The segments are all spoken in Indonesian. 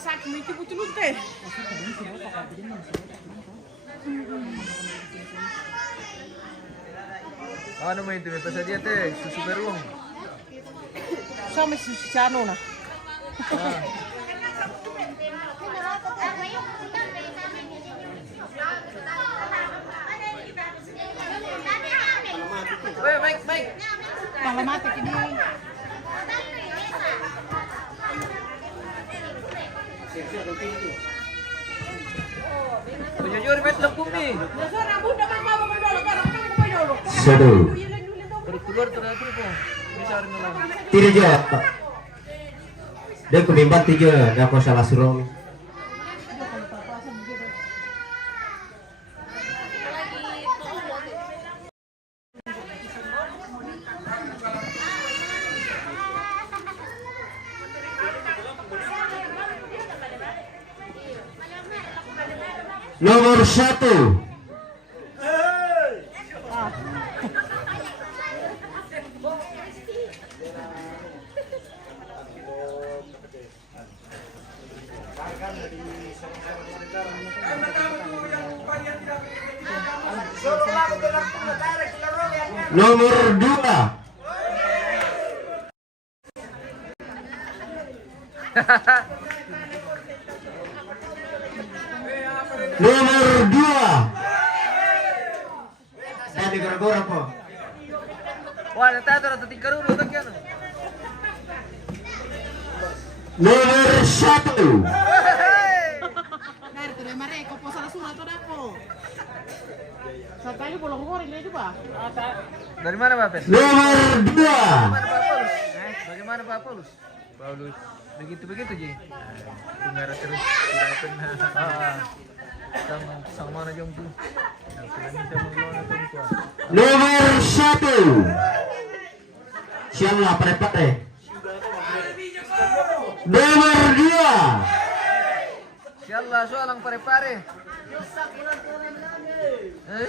sakit itu betul teh. Ano mo ito? May pasadya teh, susu beruang. Sama susu cano na. Mike. Malamatik ini. Jujur, met lang kumi. Satu. Keluar terakhir po. Bisa rin lang. Tidak jawab. Dan kemimpan tiga, nggak salah suruh. Nomor 1. Nomor 2. Nomor 2. Saya digorok-gorok kok. Wah, nanti ada tingkar dulu tak ya? Nomor 1. Dari tuh mare ko po sa surat to dako. Sa tayo bolong ngori le juga. Dari mana Bapak? Nomor 2. Bagaimana Pak Paulus? Bagaimana Pak Paulus? Paulus begitu Ji. Dengar terus tidak pernah. Sang mana jom tu? Nomor 1. Siapa pare-pare? Nomor 2. Sialah soalang pare-pare.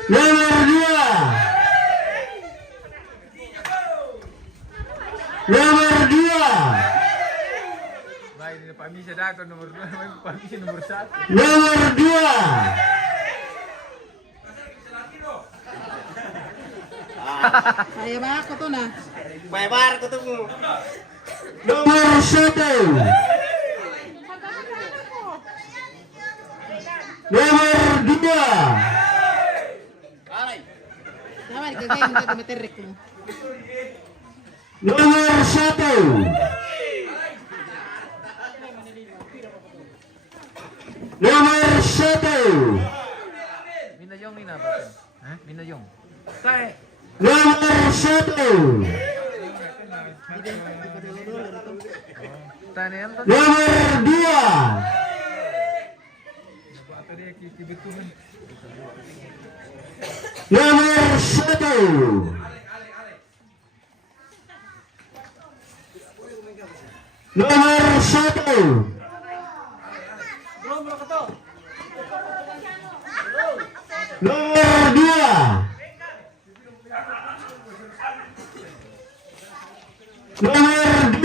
Nomor 2. Nomor 2. Baik, ini Pak Misa datang nomor 2, Pak Misa nomor 1. Nomor 2. Saya ba ko to na. Bayar ko tuh. Nomor 1. Nomor 2. Dapat kagay mo meterek ko. Nomor 1. Nomor 1. Minayong ni na Bapak. Minayong. Tay. Nomor 1. Tanya yang Nomor 2. Nomor 1. Nomor 1. Nomor 2. Nomor 2.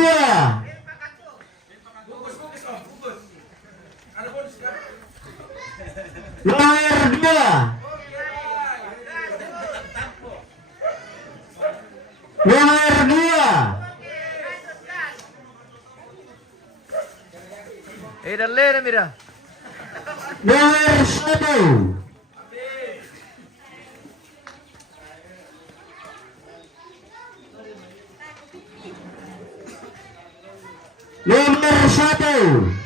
Nomor 2. Nomor 2. dalle mira. Nomor 1. Nomor 1.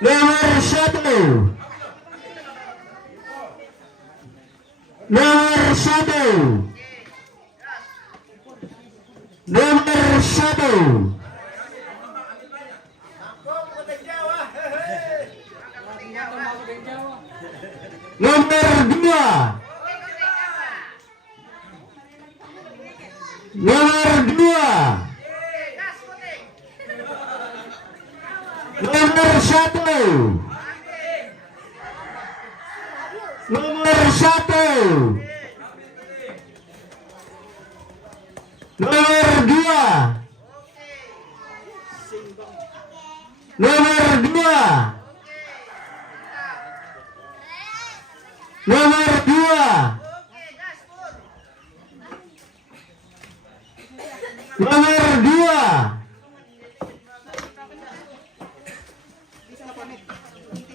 Nomor 1. Nomor 1. Nomor 1. Nomor 2. Nomor 2. Nomor 1. Nomor 1. Nomor 2. Nomor 2. Nomor 2. Nomor 2.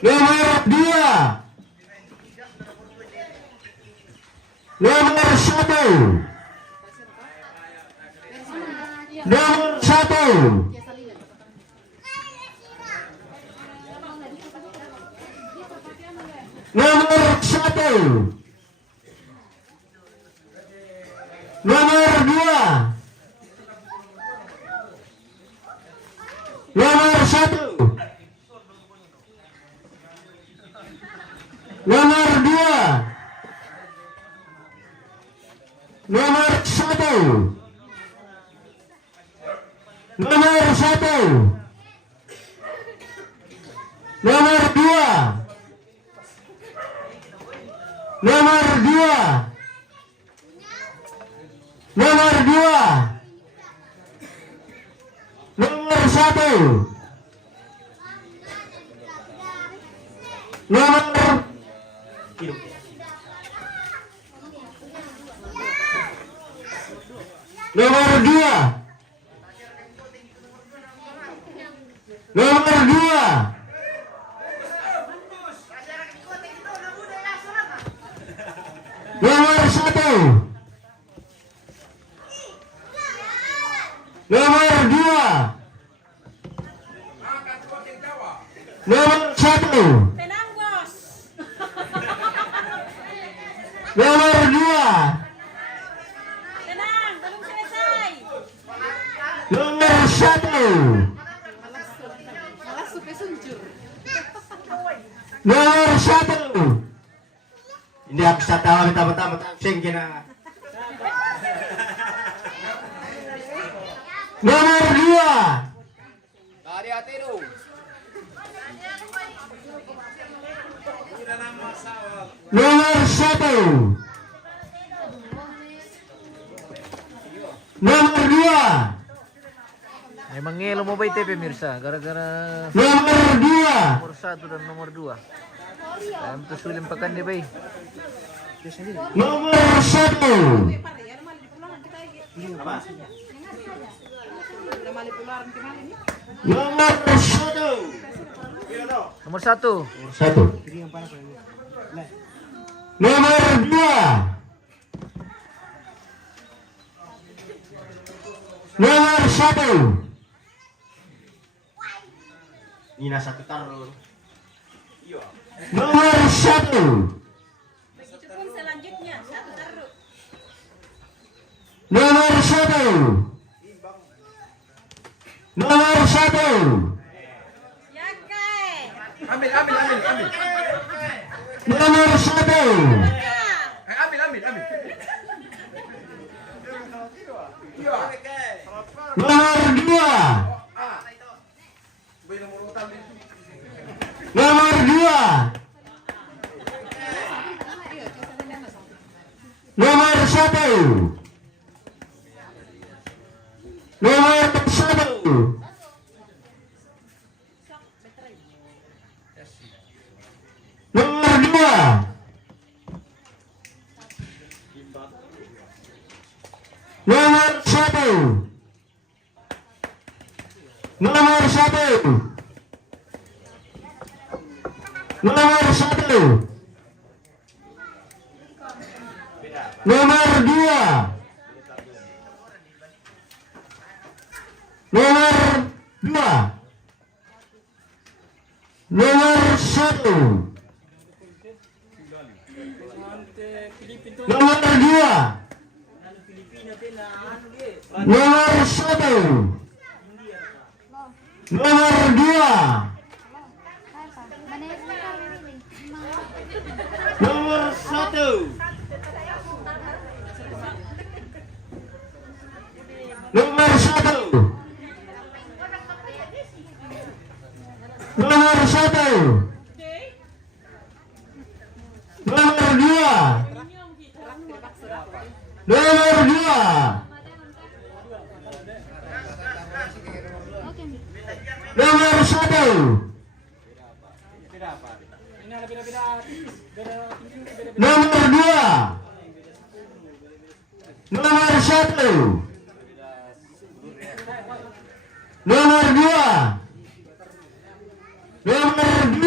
Nomor 2. Nomor 1. Nomor 1. Nomor 1. Nomor 2. Nomor 1. Nomor 2. Nomor 1. Nomor 1. Nomor 2. Nomor 2. Nomor 2. Nomor 1. Nomor Nomor 2. Nomor 2. Nomor 1. Nomor 2. Nomor 1. Tenang, Bos. Nomor 2. Tenang, belum selesai. Nomor 1. Malah supe sunjur. Nomor 1. Hindi ako sa tawa tama-tama sing kina. Nomor 2. Hati-hati dong. Nomor 1. Nomor 2. Memang ngelo mo ba ito pemirsa? Gara-gara Nomor 2. nomor 1 dan nomor 2. Ayam tuh sulim pakan deh bay. Nomor 1. Nomor 1. Nomor 1. 1. Nomor 2. Nomor 1. Ini satu taruh. Nomor 1. Begitu pun selanjutnya, satu taruh. Nomor 1. Nomor 1. Ya, Kai. Ambil. Nomor 1. Ambil. Nomor 2. Nomor 2. Nomor 1. Nomor 1. Nomor 2. Nomor 1. Nomor 1. Nomor 1. Nomor 2. Nomor 2. Nomor 1. Nomor 2. Nomor 1. Nomor 2. Nomor 1. Nomor 1. Nomor 1. Nomor 2. Nomor 2. Nomor 1. Nomor 2. Nomor 1. Nomor 2. Nomor 2.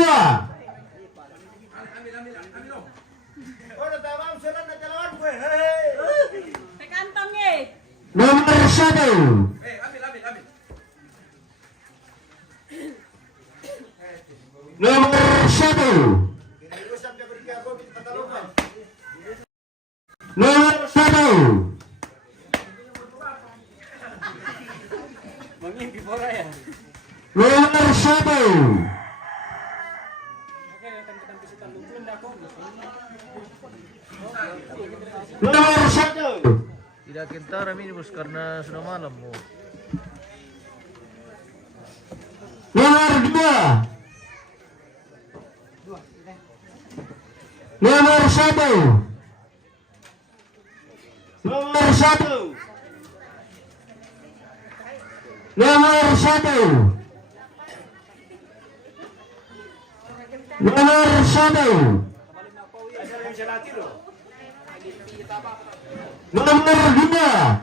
Nomor 1. Nomor 1. Nomor 1. Nomor 1. Nomor 1. Tidak kentara ini bos karena sudah malam. Oh. Nomor 2. Nomor 1. Nomor 1. Nomor 1. Nomor 1. Nomor 2.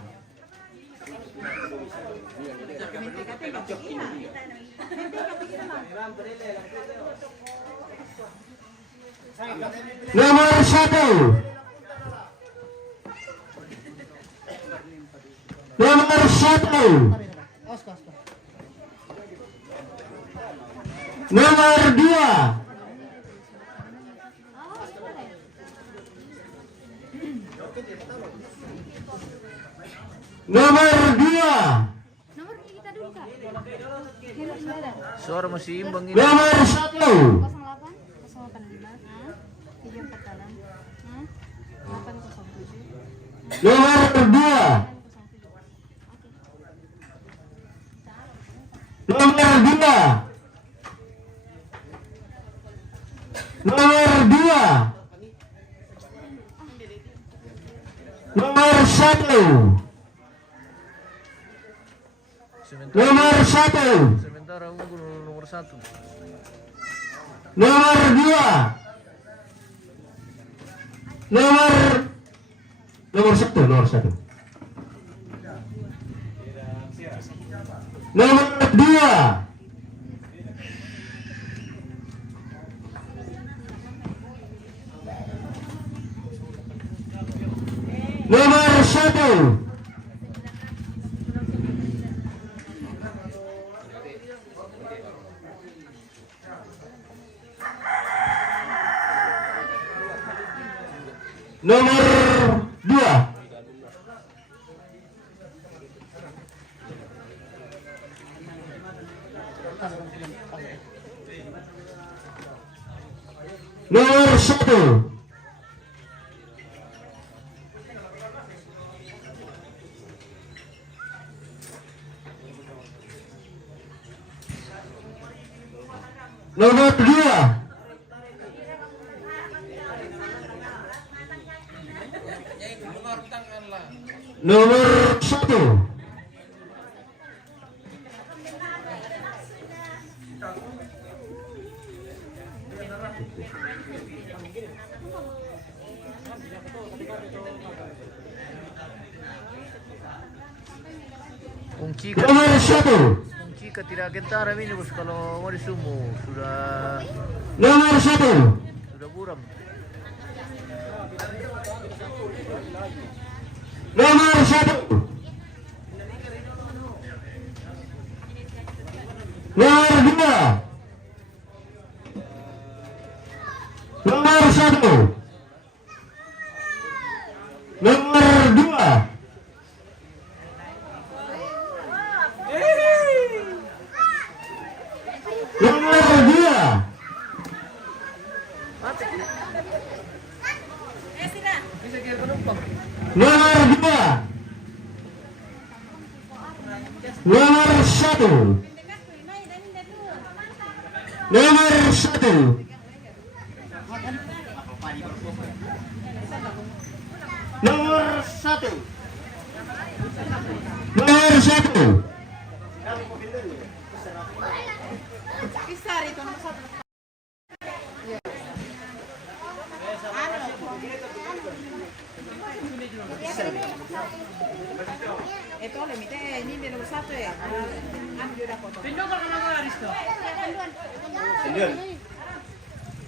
Nomor 1. Nomor 1. Nomor 2. Nomor 2. Suara masih imbang ini. Nomor 1. 08 057 Nomor 2. Nomor 2. Nomor 2. Nomor 1. Nomor 1. Sementara unggul nomor 1. Nomor 2. Nomor 1. Nomor 1. Nomor 2. Nomor 1. Nomor 2. Nomor 1. Nomor 2. Nomor 1. Nomor 1. Jika tidak kentara ini bos kalau mau disumu sudah Nomor 1. buram. Nomor 1. Nomor 2. Nomor 1. Nomor 2. Nomor 2. Bisa kira penumpang. Nomor 2. Nomor 1. Nomor 1. Nomor 1. Nomor 1. Itu limite ini di nomor 1 ya. Ambil udah foto.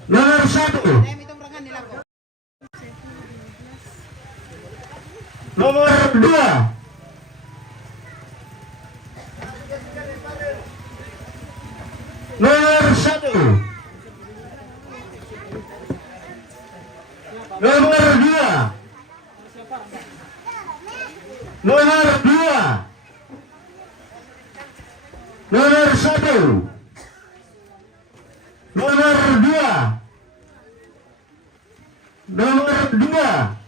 Nomor 1. Itu berangan nila ko. Nomor 2. Nomor 1. Nomor 2. Nomor 2. Nomor 1. Nomor 2. Nomor 2.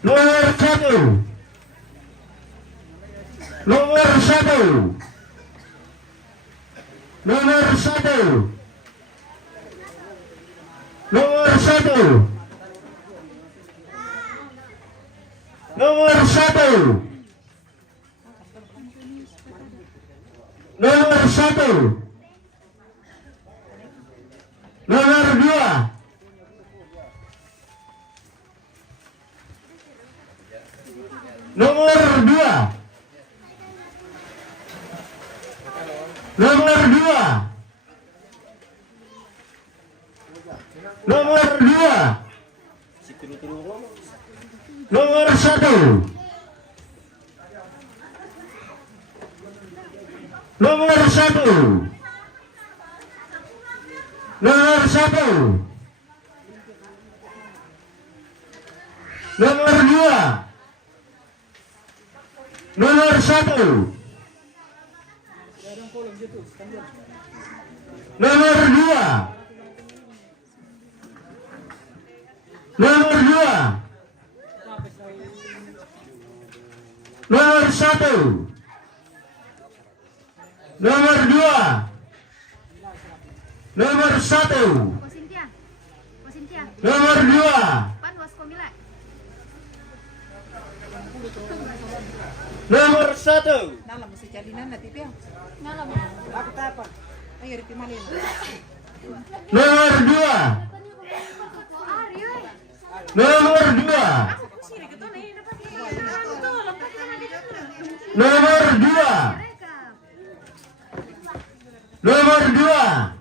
Nomor 2. Nomor 1. Nomor 1. Nomor 1. Nomor 1. Nomor 1. Nomor 1. Nomor 2. Nomor 2. Nomor 2. Nomor 2. Nomor 1. Nomor 1. Nomor 1. Nomor 2. Nomor 1. Nomor 2. Nomor 2. Nomor 1. Nomor 2. Nomor 1. Cynthia. Cynthia. Nomor 2. Pan was komila. Nomor 1. Nala mesti jalinan na tipi. Ngalam. Aku tapa. Ayo ripi malin. Nomor 2. Ari oi. Nomor 2. Sini ke tuh nih dapat. Nomor 2. Mereka. Nomor 2.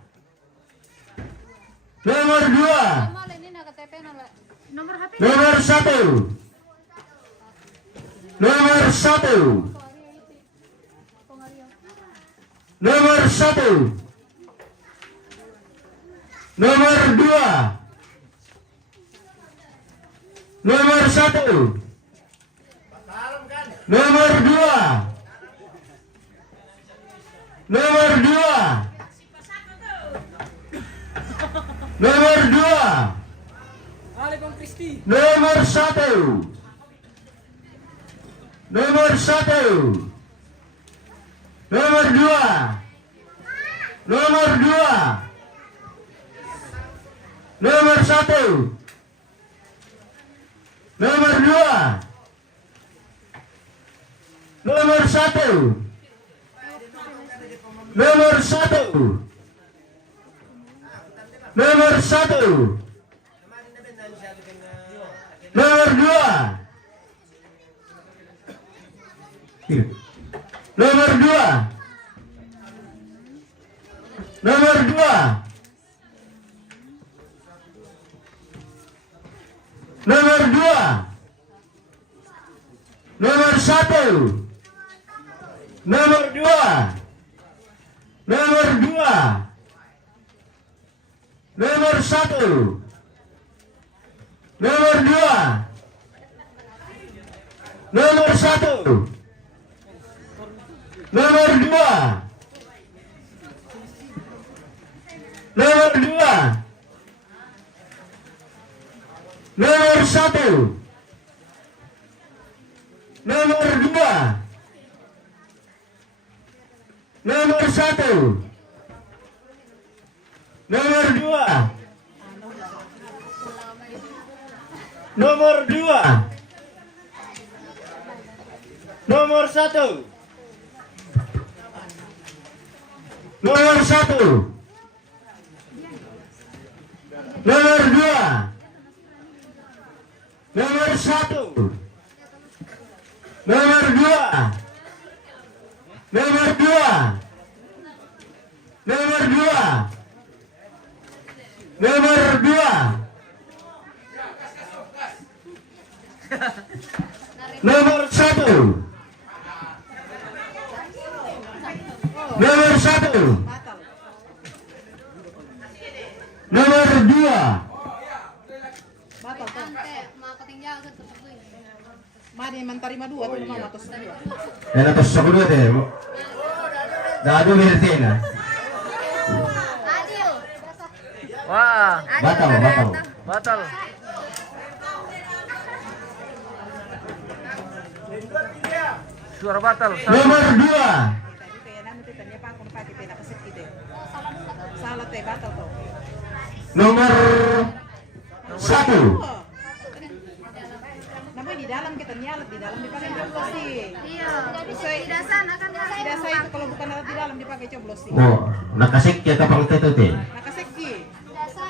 Nomor 2. Mal ini nak KTP nala. Nomor HP. Nomor 1. Nomor 1. Nomor 1. Nomor 2. Nomor 1. Nomor 2. Nomor 2. Nomor 2. Nomor 1. Nomor 1. Nomor 2. Nomor 2. Nomor 1. Nomor 2. Nomor 1. Nomor 1. Nomor 1. Nomor 2. Nomor 2. Nomor 2. Nomor 2. Nomor 1. Nomor 2. Nomor 2. Nomor 1. Nomor 2. Nomor 1. Nomor 2. Nomor 2. Nomor 1. Nomor 2. Nomor 1. Nomor 2. Nomor 2. Nomor 1. Nomor 1. Nomor 2. 1. Nomor 2. Nomor 2. Nomor 2. Nomor 2. Nomor 1. Nomor 1. Nomor 2. Batal tuh. Ante, mau ketinggalan ke tuh. Mari mentarima 2 tuh mama atas 2. Yan atas sa kulo te. Dado berarti na. Adil. Wah, Batal, batal. batal. Suara batal. Nomor 2. Kaya namin tita niya pa ako napakit na kasi kita. Salah teh batal tuh. Nomor 1. Namanya di dalam kita nyalet di dalam dipakai coblos sih. Iya. Tidak sana kan Tidak saya itu kalau bukan alat di dalam dipakai coblos sih. Oh, nakasik ya kapang teto te. Nakaseki.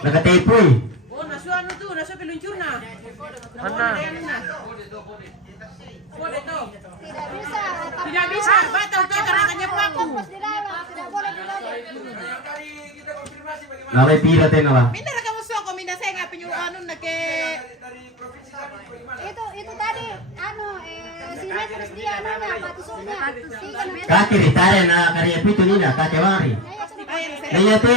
Nakatepoy. Oh, nasu anu tuh, nasu peluncurna. Mana? tidak bisa. Tidak bisa, batal tuh karena hanya paku. Di dalam, tidak boleh di dalam. Nalay pira te na. Minda na kamu suka minda saya nggak penyuruh anu na ke. Itu tadi simetris dia anunya batu sumnya. Kaki ritare na karya pito nina kakewari. Naya te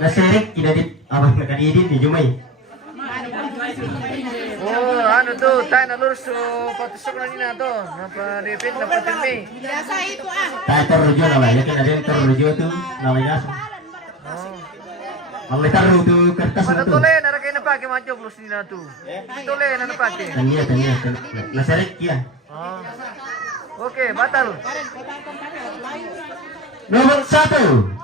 naserik kinadit abang nakadidin di Jumay. Oh, ano tuh, tayo na lurus so patusok na nina to. Naparipit, napatirmi. Biasa itu ah. Tayo terrujo na ba? Yakin ada yang terrujo tu nalay naso. Ang litaru tu kertas na Mana tu. tuloy, narakay na pa, kimadyo, plus nina to. Tuloy, na napake. Tanya. Naserik ya. Oh. Oke, batal. Karen kota kemarin layu. Nomor 1.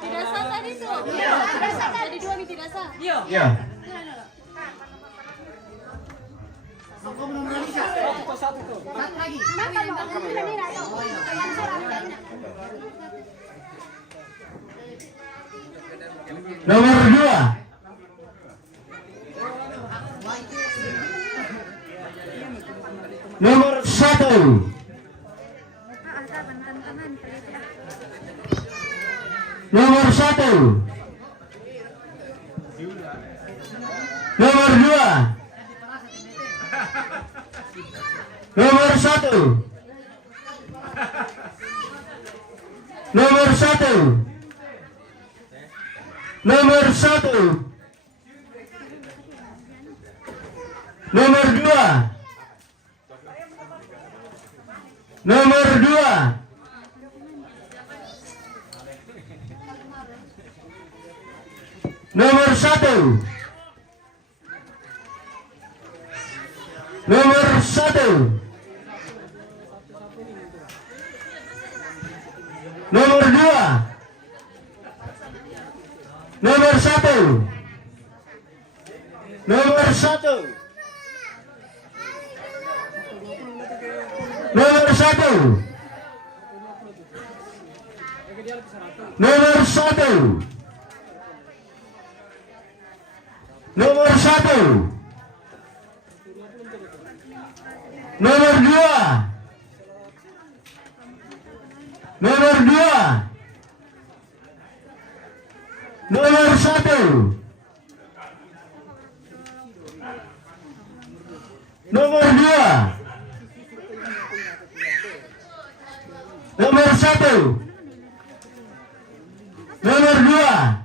Tidak sah tadi tuh. Tidak sah tadi 2 nih tidak sah. Ya. Nomor 2. Nomor 1. Nomor 1. Nomor 2. Nomor 1. Nomor 1. Nomor 1. Nomor 2. Nomor 2. Nomor 1. Nomor 1. Nomor 2. Nomor 1. Nomor 1. Nomor 1. Nomor 1. Nomor 1. Nomor 2. Nomor 2. Nomor 1. Nomor 2.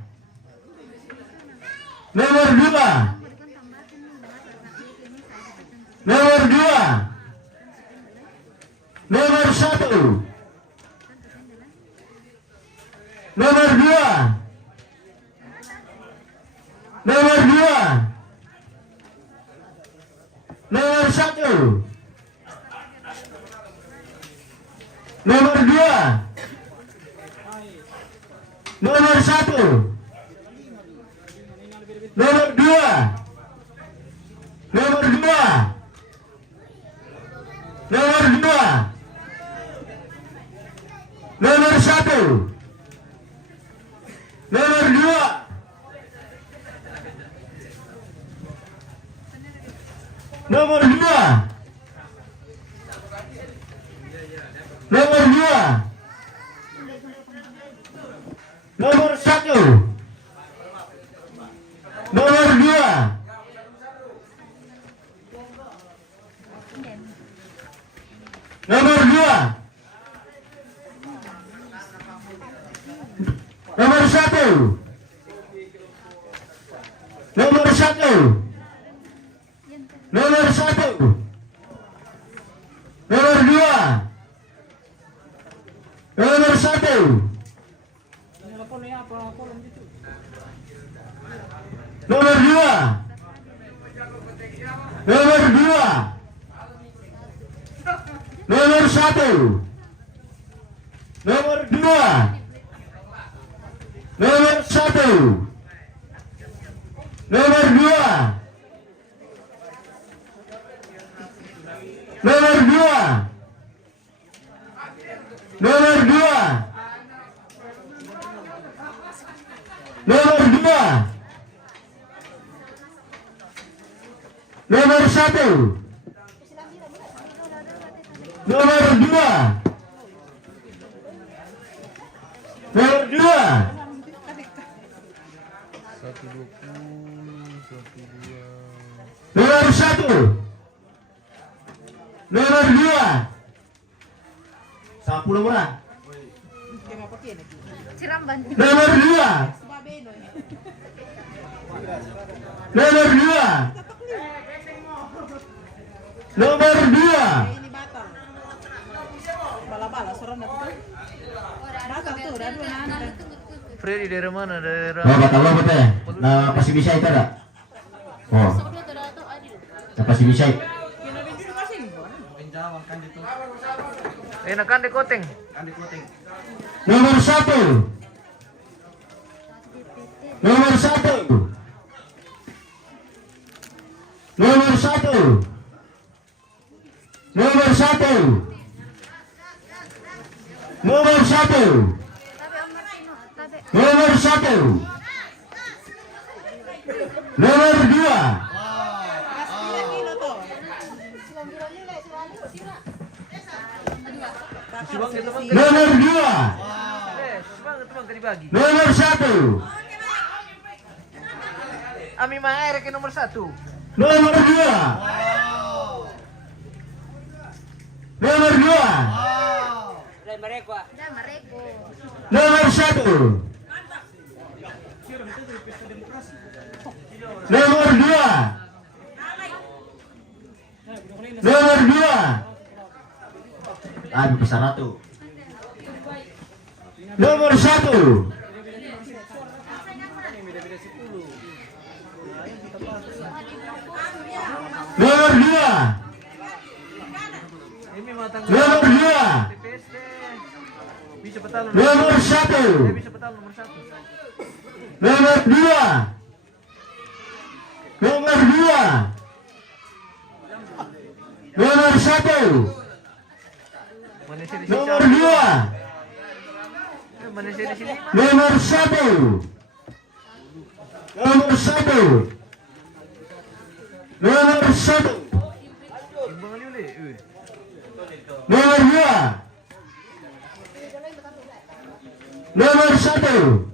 Nomor 1. Nomor 2. Nomor 2. Nomor 2. Nomor 1. Nomor 2. Nomor 2. Nomor 1. Nomor 2. Nomor 1. Nomor 2. Nomor 2. Nomor 2. Nomor 1. Nomor 2. Nomor 2. Nomor 2. Nomor 1. Nomor 2. Nomor 2. Nomor 1. Nomor 1. Nomor 1. Nomor 2. Nomor 1. Nomor 2. Nomor 2. Nomor 1. Nomor 2. Nomor 1. Nomor 2. Nomor 2. Nomor 2. Nomor 2. Nomor 1. Nomor 2. Nomor 2. 120, 102. Nomor 1. Nomor 2. 10 murah. Kayak mau pakai nih. Ciramban. Nomor 2. Babeno. Nomor 2. Nomor 2. Ini batal. Bala-bala soran na tuh. Batal tuh, udah dua nanda. Freddy dari mana? Daerah Oh, batal lo betul ya? Nah, pasti bisa itu ada. Oh, pasti bisa. Kina rin dito kasi ni Juan. enakan di Koteng. Nomor 1. Nomor 1. Nomor 1. Nomor 1. Nomor 1. Nomor 1. Nomor 2. Mas pila kilo to? Bang itu bang. Nomor 2. Bang itu bang dibagi. Nomor 1. Ami mah ke nomor 1. Nomor 2. Nomor 2. Nomor 1. Nomor 2. Nomor 2. Besar ratu. Nomor 1. Nomor 2. Ini matang. Nomor 2. Bisa betal. Nomor 1. Bisa betal nomor 1. Nomor 2. Nomor 2. Nomor 1. Mana sih di sini? Nomor 2. Mana sih di sini? Nomor 1. Nomor 1. Nomor 1. Imbang ali uli. Nomor 2. Nomor 1.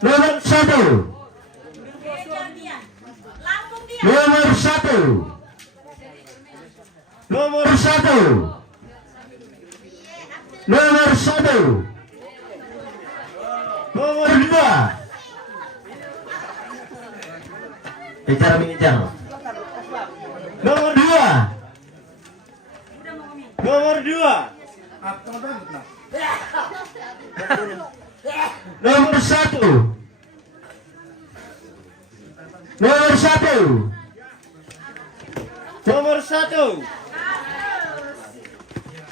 Nomor 1. Nomor 1. Nomor 1. Nomor 1. Nomor 2. Kejar mengejar. Nomor 2. Nomor 2. Nomor 1. Nomor 1.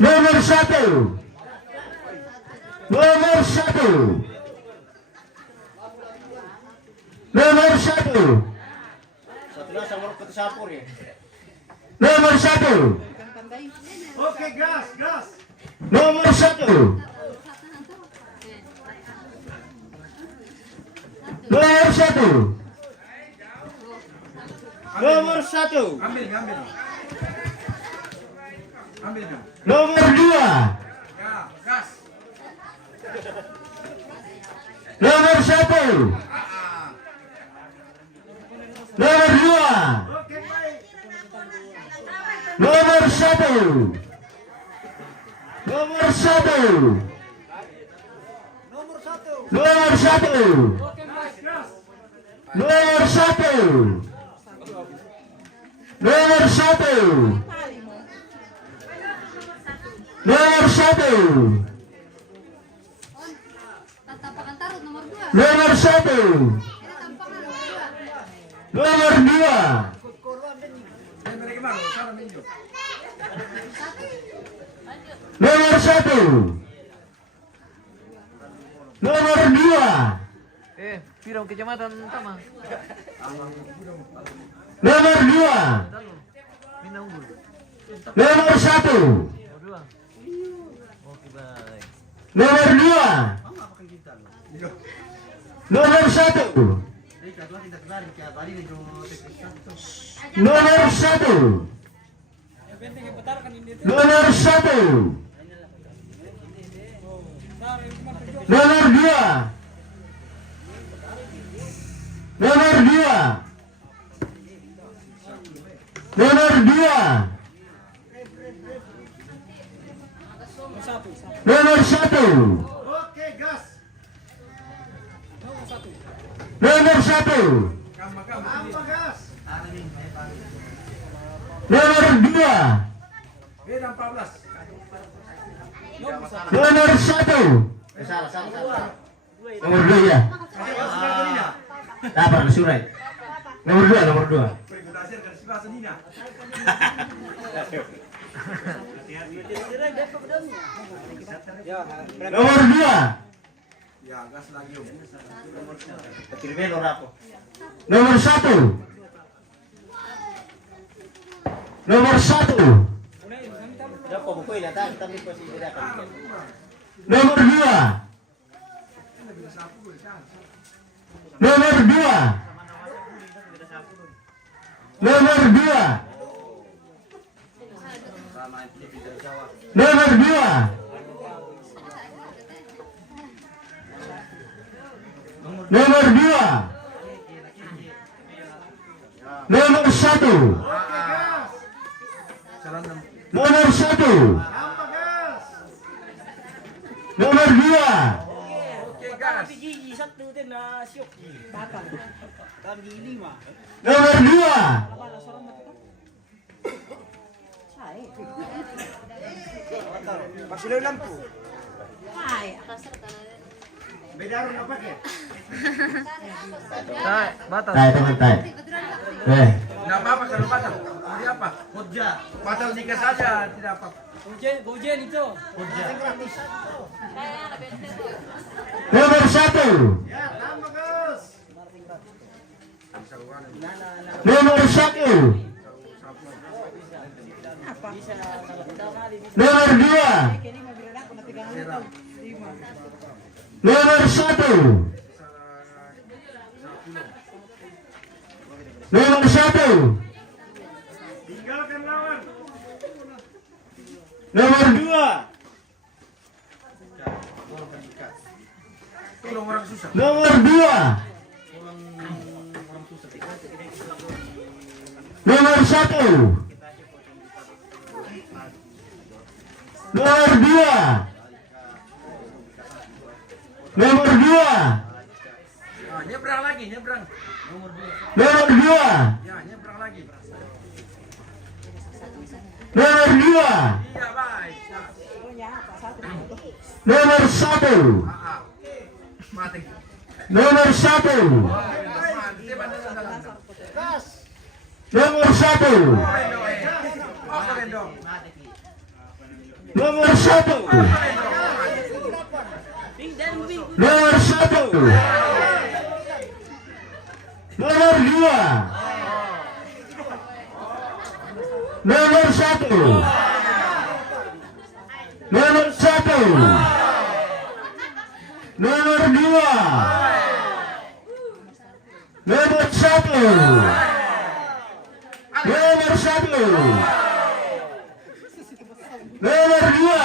Nomor 1. Nomor 1. Nomor 1. Nomor 1. Nomor 1. Oke, gas. Nomor 1. Nomor 1. Nomor 1. Ambil. Ambil dong. Nomor 2. Ya, gas. Nomor 1. Nomor 2. Nomor 1. Nomor 1. Nomor 1. Nomor 1. Nomor 1. Nomor 1. Tampakan tarot nomor 2. Nomor 1. Tampakan nomor 2. Nomor 2. Nomor 1. Nomor 2. Pirang kecamatan Tama. Nomor 2. Mina unggul. Nomor 1. Nomor 2. Oke, baik. Nomor 2. Nomor 1. Nomor 1. Nomor 1. Nomor 2. Nomor 2. Nomor 2. Nomor 1. Oke, gas. Nomor 1. Tambah gas. Nomor 2. Beda 14. Nomor 1. Nomor 2 ya. Apa surat? Nomor 2, nomor 2. Nomor 2. Ya, gas lagi. Nomor 1. Nomor 1. Nomor 2. Nomor 2. Nomor 2. Nomor 2. Nomor 2. Nomor 1. Nomor 1. Nomor 2. Oke, gas. Nomor 2. Pagsilaw lampu. Ay, Bedaron apa ke? Tay, batas. Tay, teman tay. Tidak apa-apa kalau batal. Jadi apa? Hujjah. Batal nikah saja, tidak apa-apa. Nomor 1. Ya, tambah gas. Nomor 1. apa? Nomor 2. Kini mobil aku nanti ganun ito. 5. Nomor 1. Nomor 1. Tinggalkan lawan. Nomor 2. Tolong orang susah. Nomor 2. Nomor 1. Nomor 2. Nomor 2. Ya, nyebrang lagi, nyebrang. Nomor 2. Ya, nyebrang lagi. Nomor 2. Iya, baik. Ya. Punya apa? Satu dito. Nomor 1. Mati. Nomor 1. Mati, mati. Gas. Nomor 1. Apa rendong? Nomor 1. Nomor 1. Nomor 2. Nomor 1. Nomor 1. Nomor 2. Nomor 1. 1. Nomor 2.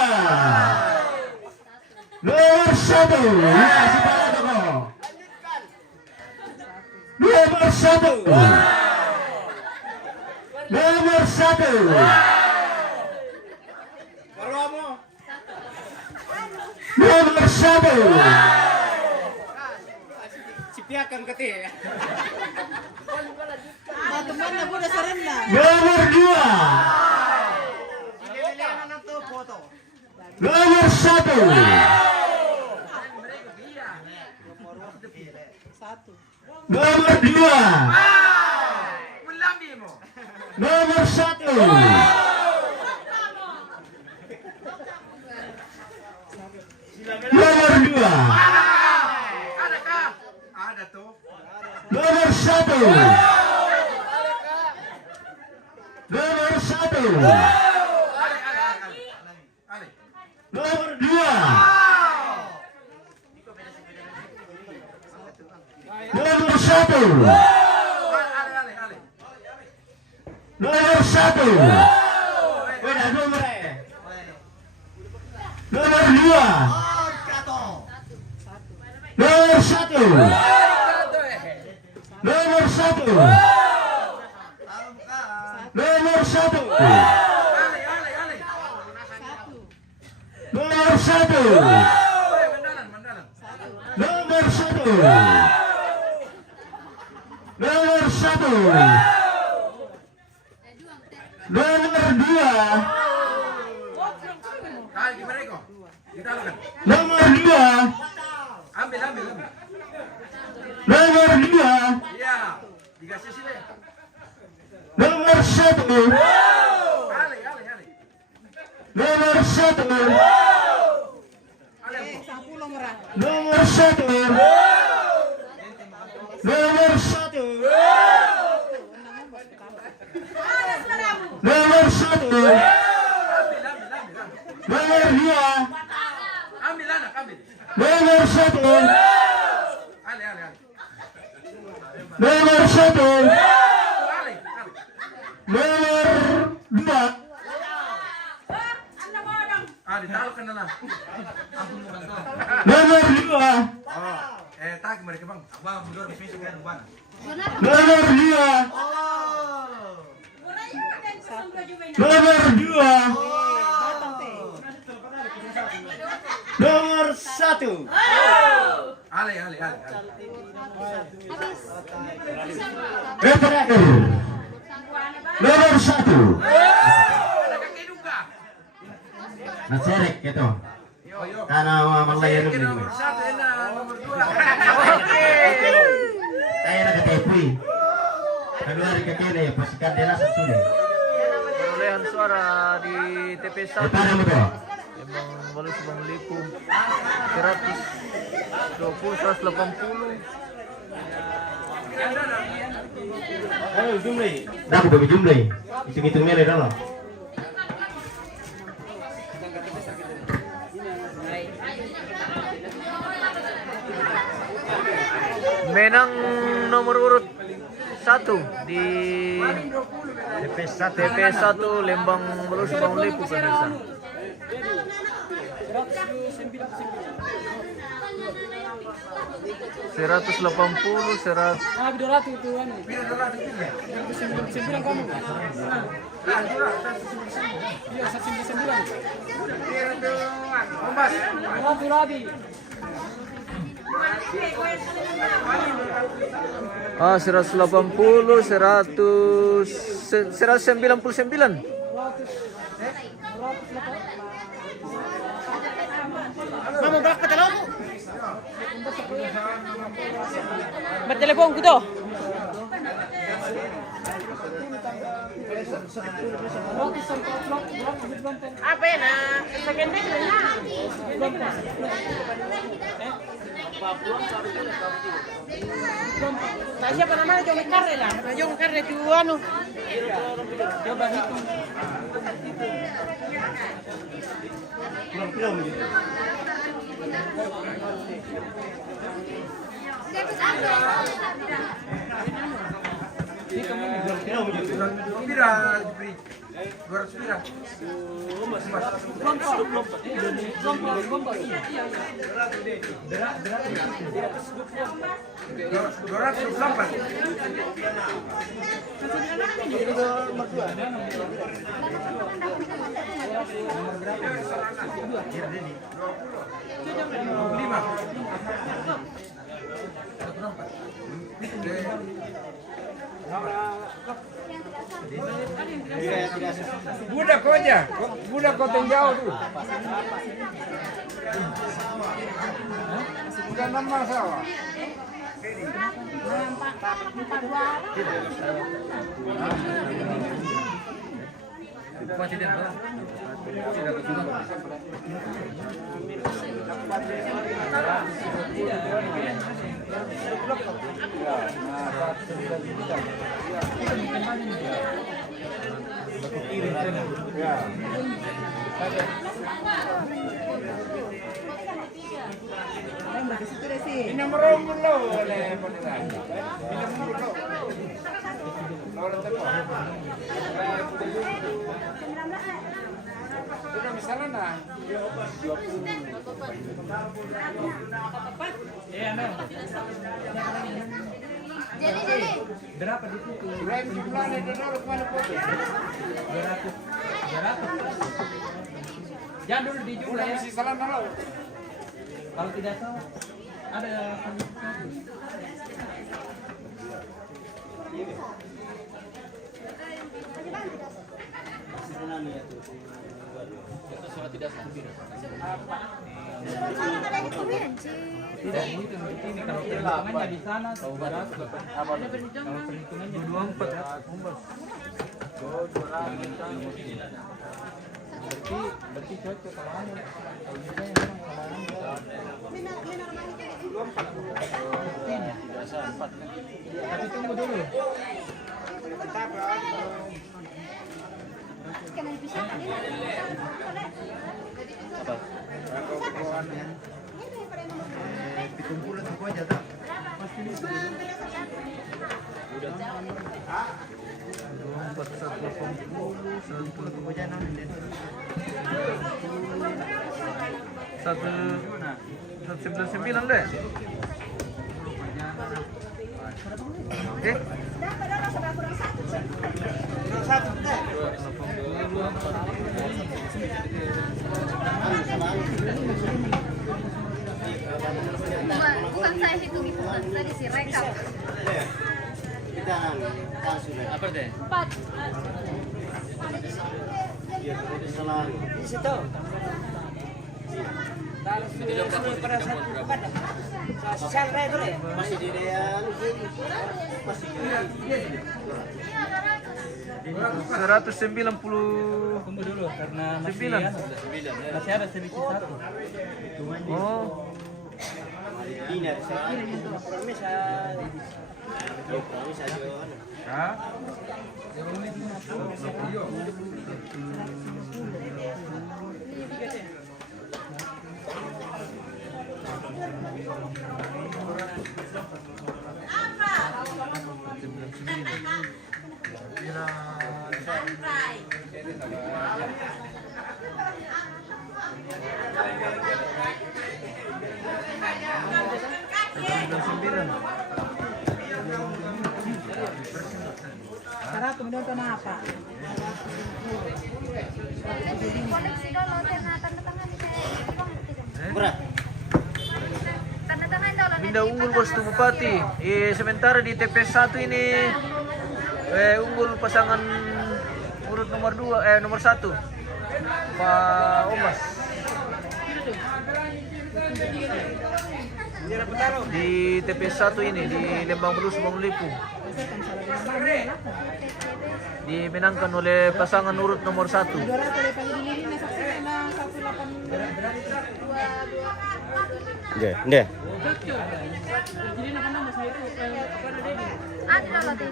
Nomor 1. Ya, si Pak Toko. Nomor 1. Nomor 1. Nomor 1. Cipiakan kete. Teman na po na sa rin na. Nomor 2. Nomor 1. Satu. Nomor 2. Mulami mo. Nomor 1. Nomor 2. Ada ka? Ada to. Nomor 1. Nomor 1. Ale. Nomor 2. Nomor 1. Ale. Nomor 1. Udah nomor. Nomor 2. Nomor 1. Nomor 1. Nomor 1. Ale. Nomor 1. Mandalan. Nomor 1. Nomor 1. Nomor 2. Kali gimana ko? Ditalakan. Nomor 2. Ambil. Nomor 2. Iya. Dikasih sini. Nomor 1. Ale. Nomor 1. Isang pulong murah. Nomor 1. Nomor 1. Nomor 1. Nomor 2. Ambil. Nomor 1. Ale. Nomor 1. Ale. Nomor 2. Ditalakan na lang. Nomor 2. Oh. Tag mereka bang. Abang mundur besok kan bang. Nomor 2. Nomor 2. Batang teh. Nomor 1. Ale. Yang terakhir. Nomor 1. Ada kaki juga. Naserek gitu. Karena melayani Kira ini. nomor 1 enak, nomor 2. Saya nak ketepui. Kami hari ke kene pasukan dirasa sudah. Perolehan suara di TPS 1 Depan kamu tuh. Emang Balus Bang Liku 120 180. Ayo jumlah. Dah aku bagi jumlah. Hitung-hitung nilai dah lah. Menang nomor urut 1 di TPS 1 Lembang Balus Bang Liku pemirsa. 180, 100. itu anu. 9 kamu. Iya, 199. Rabi Rabi. 180, 199. Mama berapa telur? Bertelepon ko to. Apa ya nak? Second hand na. Siapa namanya Jong Karre lah. Jong Karre itu anu. Coba hitung. Belum kilo. mau gitu. Pira, Jepri. 200 pira. Budak kau aja, budak kau tinggal tu. Bukan nama sawa. Masih dia. Jadi. Berapa di situ? 200. Jangan dulu dijumlah ya. Kalau tidak salah ada tidak ini kalau perhitungannya di sana tahu berapa kalau perhitungannya 24 berarti cocok kalau anu kalau misalnya memang kalau anu tapi tunggu dulu Pitumpulan aku aja tak. Satu 199 deh. Oke. Bukan saya hitung-hitungan, tadi si rekap. Apa deh? 4. di situ Masih di Dean. Masih di 190. tunggu dulu karena masih ada selisih satu. Oh. Ini Hah? Karena kemudian apa? Koneksi dulu tanda tangan Berat. tanda tangan dulu. Pindah unggul bos tu Bupati. Sementara di TPS 1 ini unggul pasangan urut nomor 2 nomor 1 Pak Omas. Di TPS 1 ini di Lembang Belus Bang Lipu. Dimenangkan oleh pasangan urut nomor 1. Deh. Ada loh tadi.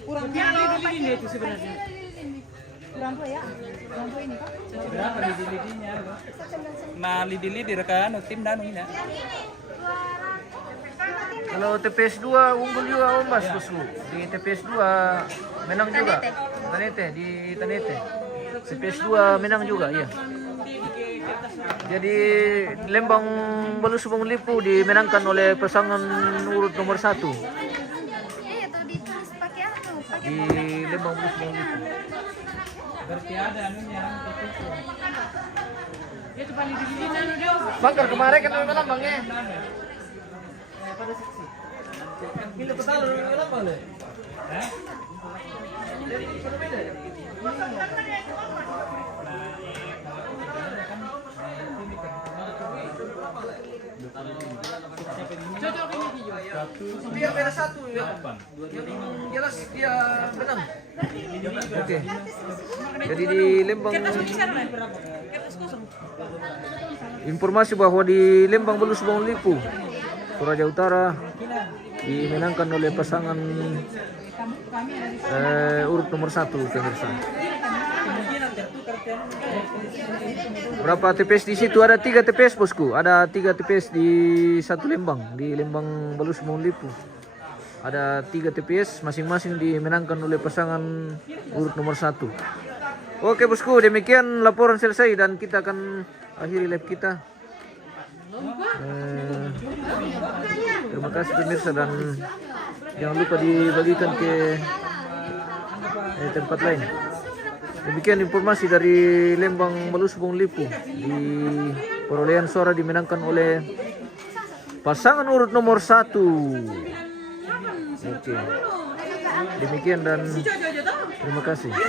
Kurang Ini itu sebenarnya. Kurang dua ya. Kurang dua ini Pak. Berapa lidi-lidinya? Ma lidi-lidi rekan tim dan ini. Kalau TPS 2 unggul juga Om Bas bosku. Di TPS 2 menang juga. Tanete di Tanete. TPS 2 menang juga ya. Jadi Lembang Balus Subang Lipu dimenangkan oleh pasangan urut nomor 1 Tuh ditulis pakai apa tuh? Pakai di Lembang Balus Subang Lipu. Berarti ada anunya itu. Bangkar kemarin kan memang Bang ya. Pilih petal memang Bang. Hah? Dia beda 1 ya. Yang jelas dia menang. Oke. Jadi di Lembang informasi bahwa di Lembang Balus Subang Lipu Toraja Utara dimenangkan oleh pasangan urut nomor 1 pemirsa. Berapa TPS di situ? Ada 3 TPS bosku. Ada 3 TPS di satu Lembang, di Lembang Balus Subang Lipu. Ada 3 TPS masing-masing dimenangkan oleh pasangan urut nomor 1. Oke bosku, demikian laporan selesai dan kita akan akhiri live kita. Terima kasih pemirsa dan jangan lupa dibagikan ke tempat lain. Demikian informasi dari Lembang Balus Subang Lipu. Di perolehan suara dimenangkan oleh pasangan urut nomor 1. Oke. Demikian dan terima kasih.